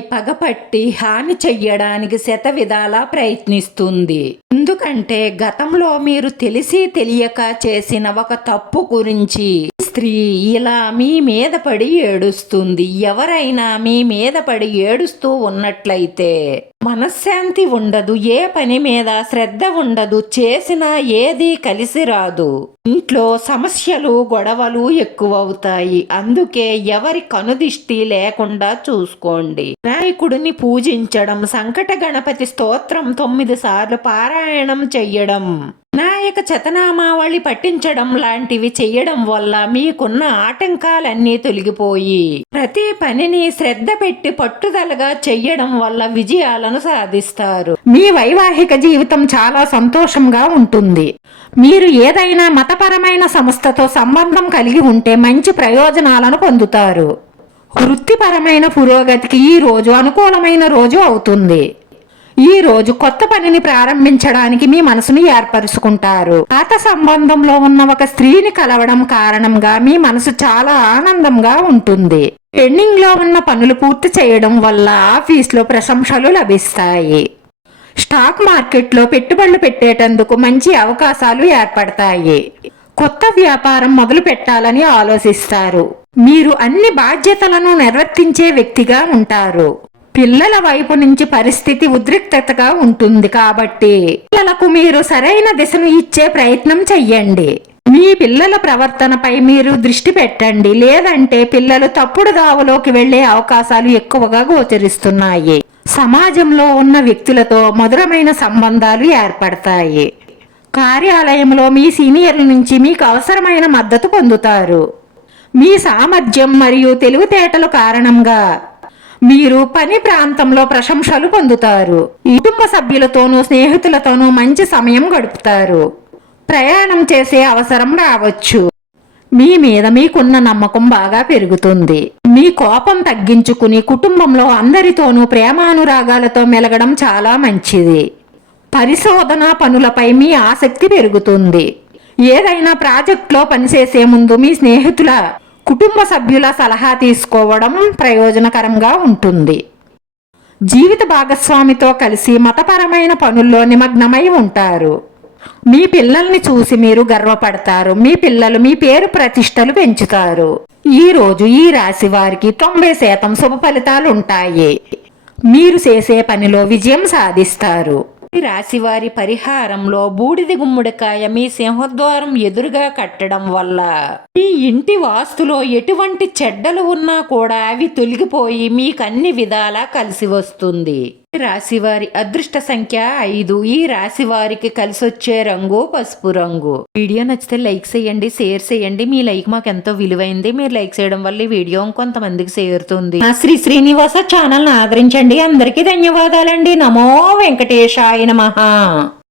పగపట్టి హాని చెయ్యడానికి శత విధాలా ప్రయత్నిస్తుంది. ఎందుకంటే గతంలో మీరు తెలిసి తెలియక చేసిన ఒక తప్పు గురించి స్త్రీ ఇలా మీ మీద పడి ఏడుస్తుంది. ఎవరైనా మీ మీద పడి ఏడుస్తూ ఉన్నట్లయితే మనశ్శాంతి ఉండదు ఏ పని మీద శ్రద్ధ ఉండదు చేసినా ఏది కలిసి రాదు. ఇంట్లో సమస్యలు గొడవలు ఎక్కువవుతాయి. అందుకే ఎవరి కనుదిష్టి లేకుండా చూసుకోండి. వినాయకుడిని పూజించడం సంకట గణపతి స్తోత్రం తొమ్మిది సార్లు పారాయణం చెయ్యడం. వినాయక చతనామావళి పట్టించడం లాంటివి చెయ్యడం వల్ల మీకున్న ఆటంకాలన్నీ తొలగిపోయి ప్రతి పనిని శ్రద్ధ పెట్టి పట్టుదలగా చెయ్యడం వల్ల విజయాలను సాధిస్తారు. మీ వైవాహిక జీవితం చాలా సంతోషంగా ఉంటుంది. మీరు ఏదైనా మతపరమైన సంస్థతో సంబంధం కలిగి ఉంటే మంచి ప్రయోజనాలను పొందుతారు. వృత్తిపరమైన పురోగతికి ఈ రోజు అనుకూలమైన రోజు అవుతుంది. ఈ రోజు కొత్త పనిని ప్రారంభించడానికి మీ మనసును ఏర్పరుచుకుంటారు. పాత సంబంధంలో ఉన్న ఒక స్త్రీని కలవడం కారణంగా మీ మనసు చాలా ఆనందంగా ఉంటుంది. పెండింగ్లో ఉన్న పనులు పూర్తి చేయడం వల్ల ఆఫీస్లో ప్రశంసలు లభిస్తాయి. స్టాక్ మార్కెట్లో పెట్టుబడులు పెట్టేటందుకు మంచి అవకాశాలు ఏర్పడతాయి. కొత్త వ్యాపారం మొదలు పెట్టాలని ఆలోచిస్తారు. మీరు అన్ని బాధ్యతలను నిర్వర్తించే వ్యక్తిగా ఉంటారు. పిల్లల వైపు నుంచి పరిస్థితి ఉద్రిక్తతగా ఉంటుంది కాబట్టి పిల్లలకు మీరు సరైన దిశను ఇచ్చే ప్రయత్నం చెయ్యండి. మీ పిల్లల ప్రవర్తనపై మీరు దృష్టి పెట్టండి. లేదంటే పిల్లలు తప్పుడు దావలోకి వెళ్ళే అవకాశాలు ఎక్కువగా గోచరిస్తున్నాయి. సమాజంలో ఉన్న వ్యక్తులతో మధురమైన సంబంధాలు ఏర్పడతాయి. కార్యాలయంలో మీ సీనియర్ల నుంచి మీకు అవసరమైన మద్దతు పొందుతారు. మీ సామర్థ్యం మరియు తెలివితేటలు కారణంగా మీరు పని ప్రాంతంలో ప్రశంసలు పొందుతారు. కుటుంబ సభ్యులతోనూ స్నేహితులతోనూ మంచి సమయం గడుపుతారు. ప్రయాణం చేసే అవసరం రావచ్చు. మీ మీద మీకున్న నమ్మకం బాగా పెరుగుతుంది. మీ కోపం తగ్గించుకుని కుటుంబంలో అందరితోనూ ప్రేమానురాగాలతో మెలగడం చాలా మంచిది. పరిశోధన పనులపై మీ ఆసక్తి పెరుగుతుంది. ఏదైనా ప్రాజెక్ట్లో పనిచేసే ముందు మీ స్నేహితుల కుటుంబ సభ్యుల సలహా తీసుకోవడం ప్రయోజనకరంగా ఉంటుంది. జీవిత భాగస్వామితో కలిసి మతపరమైన పనుల్లో నిమగ్నమై ఉంటారు. మీ పిల్లల్ని చూసి మీరు గర్వపడతారు. మీ పిల్లలు మీ పేరు ప్రతిష్టలు పెంచుతారు. ఈ రోజు ఈ రాశి వారికి తొంభై శాతం శుభ ఫలితాలు ఉంటాయి మీరు చేసే పనిలో విజయం సాధిస్తారు. ఈ రాశి వారి పరిహారంలో బూడిది గుమ్మడికాయ మీ సింహద్వారం ఎదురుగా కట్టడం వల్ల మీ ఇంటి వాస్తులో ఎటువంటి చెడ్డలు ఉన్నా కూడా అవి తొలగిపోయి మీకు అన్ని విధాలా కలిసి వస్తుంది. రాశివారి రాశి వారి అదృష్ట సంఖ్య ఐదు. ఈ రాశి వారికి కలిసి వచ్చే రంగు పసుపు రంగు. వీడియో నచ్చితే లైక్ చేయండి షేర్ చేయండి. మీ లైక్ మాకు ఎంతో విలువైంది. మీరు లైక్ చేయడం వల్ల ఈ వీడియో కొంతమందికి చేరుతుంది. నా శ్రీ శ్రీనివాస ఛానల్ ఆదరించండి. అందరికీ ధన్యవాదాలండి. నమో వెంకటేశాయ నమ.